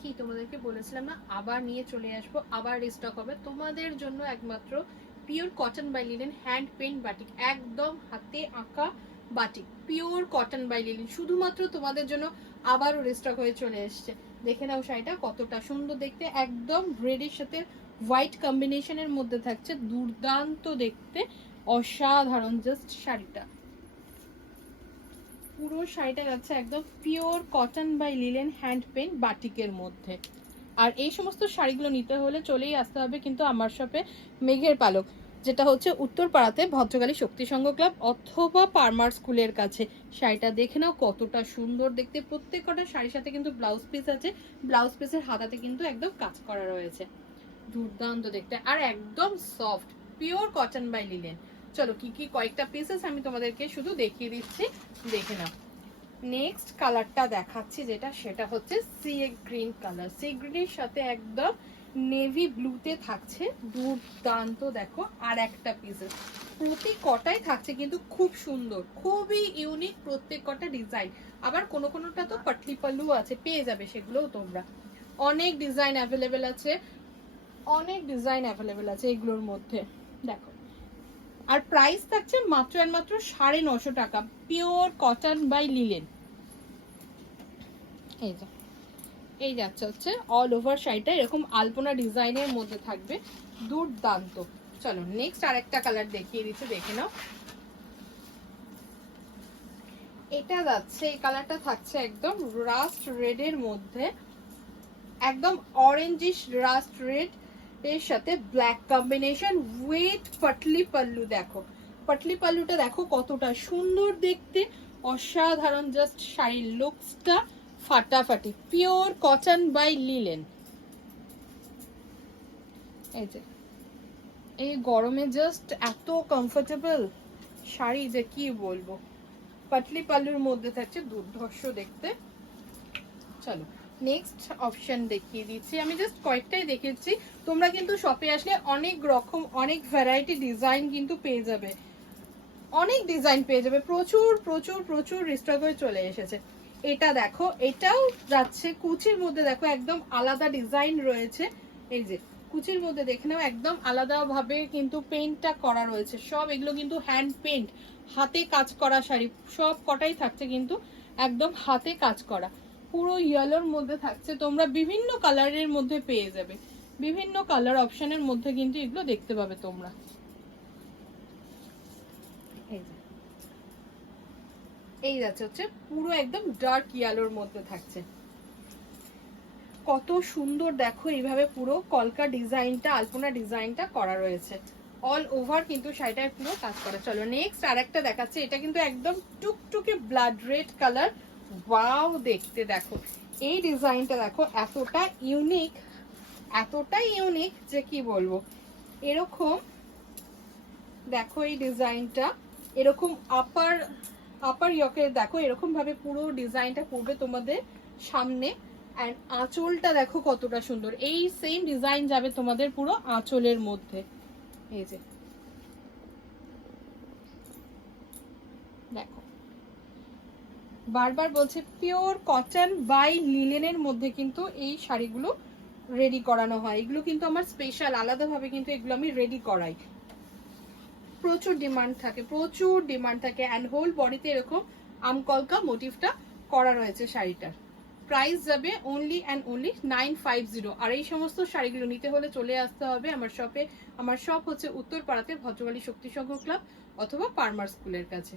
কি তোমাদেরকে বলেছিলাম না, আবার নিয়ে চলে আসবো, আবার রিস্টক হবে তোমাদের জন্য একমাত্র pure cotton by linen hand paint batik, একদম হাতে আঁকা batik, pure cotton by linen, শুধুমাত্র তোমাদের জন্য আবারও রিস্টক হয়ে চলে এসছে। দেখে নাও শাড়িটা কতটা সুন্দর দেখতে, একদম রেডের সাথে হোয়াইট কম্বিনেশনের মধ্যে থাকছে, দুর্দান্ত দেখতে, অসাধারণ জাস্ট শাড়িটা। পুরো শাড়িটা যাচ্ছে একদম pure cotton by linen hand paint বাটিকের মধ্যে। আর এই সমস্ত শাড়িগুলো নিতে হলে চলেই আসতে হবে কিন্তু আমার শপে, মেঘের পালক, যেটা হচ্ছে উত্তরপাড়াতে ভদ্রকালী শক্তি সংঘ ক্লাব অথবা পারমার স্কুলের কাছে। শাড়িটা দেখে নাও কতটা সুন্দর দেখতে, প্রত্যেকটা শাড়ির সাথে কিন্তু ব্লাউজ পিস আছে, ব্লাউজ পিসের হাতাতে কিন্তু একদম কাজ করা রয়েছে, দুর্দান্ত দেখতে আর একদম soft, pure cotton by linen. চলো কি কি কয়েকটা পিসেস আমি তোমাদেরকে শুধু দেখিয়ে দিচ্ছি, দেখে নাও। নেক্সট কালারটা দেখাচ্ছি যেটা, সেটা হচ্ছে সি গ্রিন কালার, সি গ্রিনের সাথে একদম নেভি ব্লুতে থাকছে, দুর্দান্ত দেখো। আর একটা পিসেস, প্রতি কটাই থাকছে কিন্তু খুব সুন্দর, খুবই ইউনিক প্রত্যেক কটা ডিজাইন। আবার কোনো কোনোটা তো পাটলি পাল্লু আছে, পেয়ে যাবে সেগুলোও তোমরা। অনেক ডিজাইন অ্যাভেলেবেল আছে, অনেক ডিজাইন অ্যাভেলেবেল আছে এগুলোর মধ্যে, দেখো। আর প্রাইস থাকছে মাত্র আর মাত্র 950 টাকা, পিওর কটন বাই লিলেন। এই যে এই যাচ্ছে হচ্ছে অল ওভার শাড়িটা এরকম আলপনা ডিজাইনের মধ্যে থাকবে, দুর্দান্ত। চলো নেক্সট আরেকটা কালার দেখিয়ে দিচ্ছি, দেখে নাও। এটা যাচ্ছে, এই কালারটা থাকছে একদম রাস্ট রেড এর মধ্যে, একদম অরেঞ্জিশ রাস্ট রেড এর সাথে black combination with Patli pallu. দেখো পাটলি পাল্লুটা দেখো কতটা সুন্দর দেখতে, অসাধারণ জাস্ট শাড়ির লুকসটা ফাটাফাটি, পিওর কটন বাই লিলেন। এই যে এই গরমে জাস্ট এত কমফোর্টেবল শাড়ি যে কি বলবো, পাটলি পাল্লুর মধ্যে থাকছে, দুর্ধর্ষ দেখতে। চলো নেক্সট অপশন দেখিয়ে দিচ্ছি, আমি জাস্ট কয়েকটাই দেখেছি, তোমরা কিন্তু শপে আসলে অনেক রকম অনেক ভ্যারাইটি ডিজাইন কিন্তু পেয়ে যাবে, অনেক ডিজাইন পেয়ে যাবে, প্রচুর প্রচুর প্রচুর রিস্টক হয়ে চলে এসেছে। এটা দেখো, এটাও যাচ্ছে কুচির মধ্যে, দেখো একদম আলাদা ডিজাইন রয়েছে, এই যে কুচির মধ্যে দেখে নাও একদম আলাদা ভাবে কিন্তু পেইন্টটা করা রয়েছে, সব এগুলো কিন্তু হ্যান্ড পেইন্ট, হাতে কাজ করা শাড়ি, সব কটাই থাকছে কিন্তু একদম হাতে কাজ করা, পুরো ইয়েলোর মধ্যে থাকছে, তোমরা বিভিন্ন কালারের মধ্যে পেয়ে যাবে, বিভিন্ন কালার অপশনের মধ্যে কিন্তু এগুলো দেখতে পাবে তোমরা। এই যাচ্ছে হচ্ছে পুরো একদম ডার্ক ইয়েলোর মধ্যে থাকছে, কত সুন্দর দেখো, এইভাবে পুরো কলকা ডিজাইনটা আলপনা ডিজাইনটা করা রয়েছে, অল ওভার কিন্তু শাড়িটায় পুরো কাজ করা। চলো নেক্সট আরেকটা দেখাচ্ছে, এটা কিন্তু একদম টুকটুকে ব্লাড রেড কালার, ওয়াও দেখতে দেখো, এই ডিজাইনটা দেখো এতটা ইউনিক, এতটাই ইউনিক যে কি বলবো। এরকম দেখো এই ডিজাইনটা এরকম আপার আপার ইয়কের দেখো এরকম ভাবে পুরো ডিজাইনটা পড়বে তোমাদের সামনে, আর আঁচলটা দেখো কতটা সুন্দর, এই সেম ডিজাইন যাবে তোমাদের পুরো আঁচলের মধ্যে। এই যে দেখো, বারবার বলছে পিওর কটন বাই লিলেনের মধ্যে কিন্তু এই শাড়িগুলো রেডি করানো হয়, এগুলো কিন্তু আমার স্পেশাল আলাদাভাবে কিন্তু এগুলো আমি রেডি করাই, প্রচুর ডিমান্ড থাকে, প্রচুর ডিমান্ড থাকে। অ্যান্ড হোল বডিতে এরকম আমকলকা মোটিভটা করা রয়েছে শাড়িটার। প্রাইস যাবে অনলি অ্যান্ড অনলি 950। আর এই সমস্ত শাড়িগুলো নিতে হলে চলে আসতে হবে আমার শপে। আমার শপ হচ্ছে উত্তরপাড়াতে ভদ্রকালী শক্তি সংঘ ক্লাব অথবা পারমার স্কুলের কাছে।